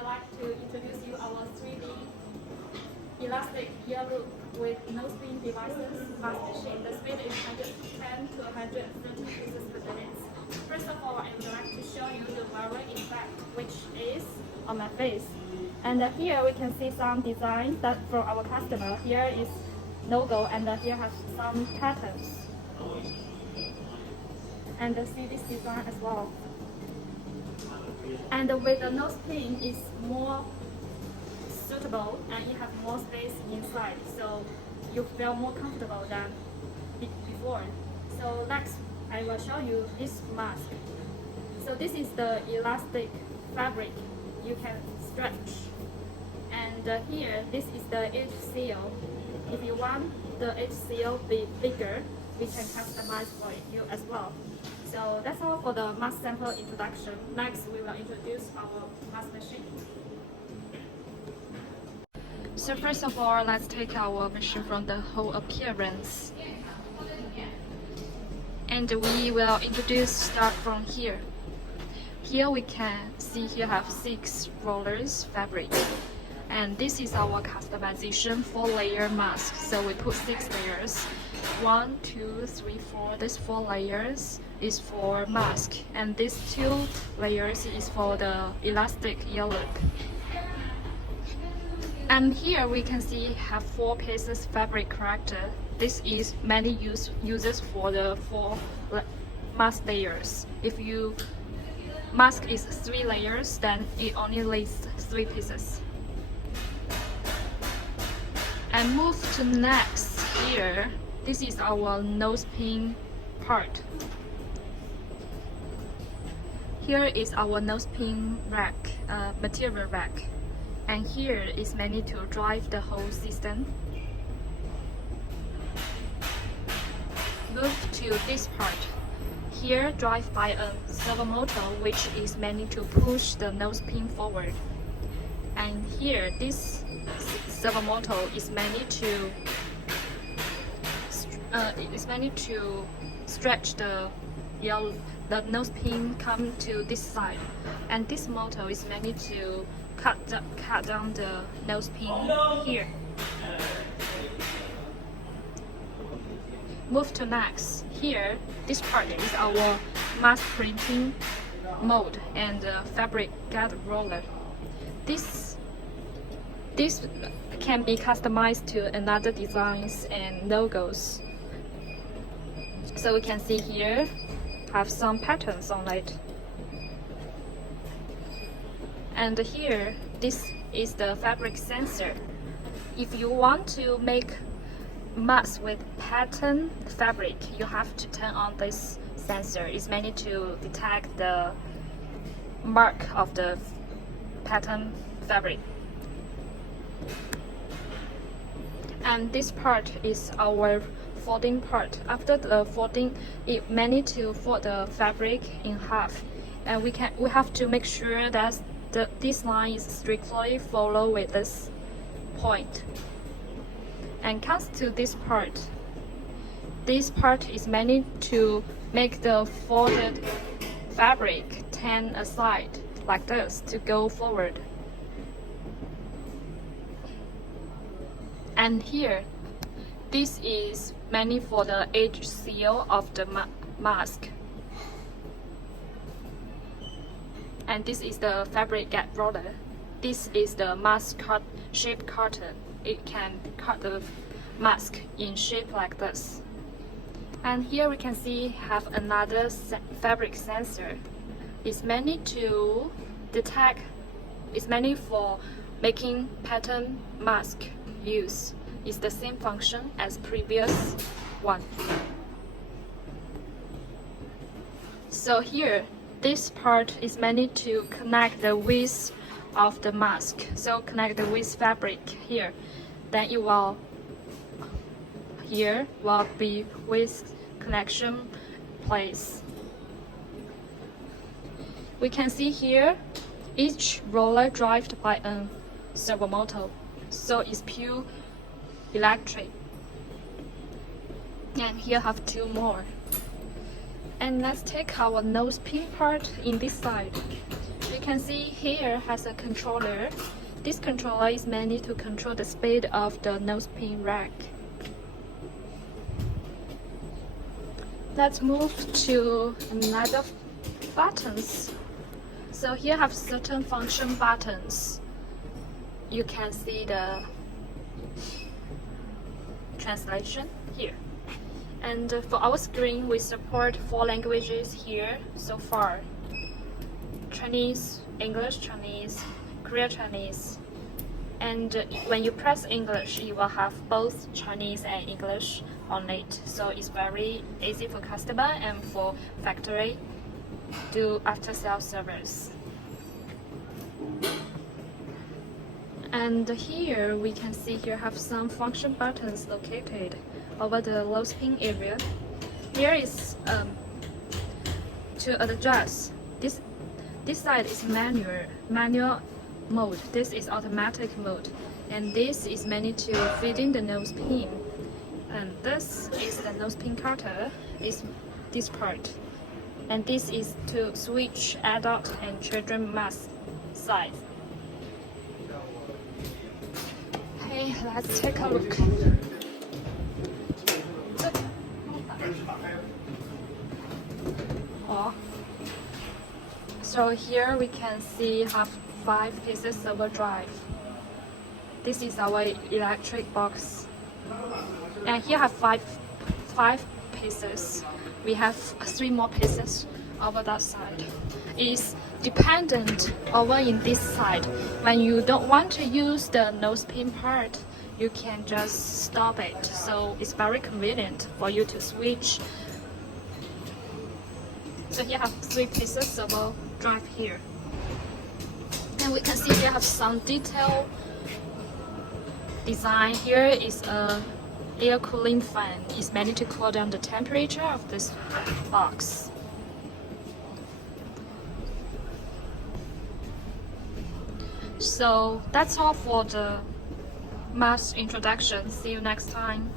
would like to introduce you our 3D elastic ear loop with no spin devices mask machine. The speed is 110 to 130 pieces per minute. First of all, I would like to show you the wearer effect, which is on my face. And here we can see some designs that from our customer. Here is logo, and here has some patterns. And see this design as well. And with the nose pin is more suitable, and it has more space inside, so you feel more comfortable than before. So next, I will show you this mask. So this is the elastic fabric you can stretch. And here, this is the edge seal. If you want the edge seal be bigger, we can customize for you as well. So that's all for the mask sample introduction. Next, we will introduce our mask machine. So first of all, let's take our machine from the whole appearance. And we will start from here. Here we can see here have 6 rollers fabric. And this is our customization 4-layer mask. So we put 6 layers. 1, 2, 3, 4. These 4 layers is for mask, and these 2 layers is for the elastic ear loop. And here we can see have 4 pieces fabric character. This is mainly uses for the 4 mask layers. If you mask is 3 layers, then it only lays 3 pieces. And move to next here. This is our nose pin part. Here is our nose pin rack, material rack. And here is mainly to drive the whole system. Move to this part. Here, drive by a servo motor, which is mainly to push the nose pin forward. And here, this servo motor is mainly to stretch the nose pin come to this side, and this motor is mainly to cut down the nose pin here. Move to next. Here, this part is our mask printing mold and fabric guide roller. This can be customized to another designs and logos. So we can see here have some patterns on it. And here, this is the fabric sensor. If you want to make mask with pattern fabric, you have to turn on this sensor. It's mainly to detect the mark of the pattern fabric. And this part is our folding part. After the folding, it mainly to fold the fabric in half, and we have to make sure that this line is strictly follow with this point. And comes to this part. This part is mainly to make the folded fabric turn aside like this to go forward. And here, this is mainly for the edge seal of the mask. And this is the fabric gap roller. This is the mask shape cutter. It can cut the mask in shape like this. And here we can see have another fabric sensor. It's mainly to detect. It's mainly for making pattern mask use. It's the same function as previous one. So here, this part is mainly to connect the width of the mask. So connect the width fabric here. Then it will here will be width connection place. We can see here each roller driven by a servo motor. So it's pure electric. And here have 2 more. And let's take our nose pin part in this side. We can can see here has a controller. This controller is mainly to control the speed of the nosepin rack. Let's move to another buttons. So here have certain function buttons. You can see the translation here. And for our screen, we support 4 languages here so far: Chinese, English, Chinese, Korean Chinese. And when you press English, you will have both Chinese and English on it. So it's very easy for customer and for factory do after-sales service. And here we can see here have some function buttons located over the nosepin area. Here is to adjust. This side is manual mode. This is automatic mode, and this is mainly to fit in the nosepin. And this is the nosepin cutter. Is this part, and this is to switch adult and children mask size. Okay, let's take a look. Oh. So here we can see have 5 pieces servo drive. This is our electric box. And here have five pieces. We have 3 more pieces over that side. It's dependent over in this side. When you don't want to use the nosepin part, you can just stop it. So it's very convenient for you to switch. So here have 3 pieces servo drive here. And we can see here have some detail design. Here is a air cooling fan. It's meant to cool down the temperature of this box. So that's all for the mask introduction. See you next time.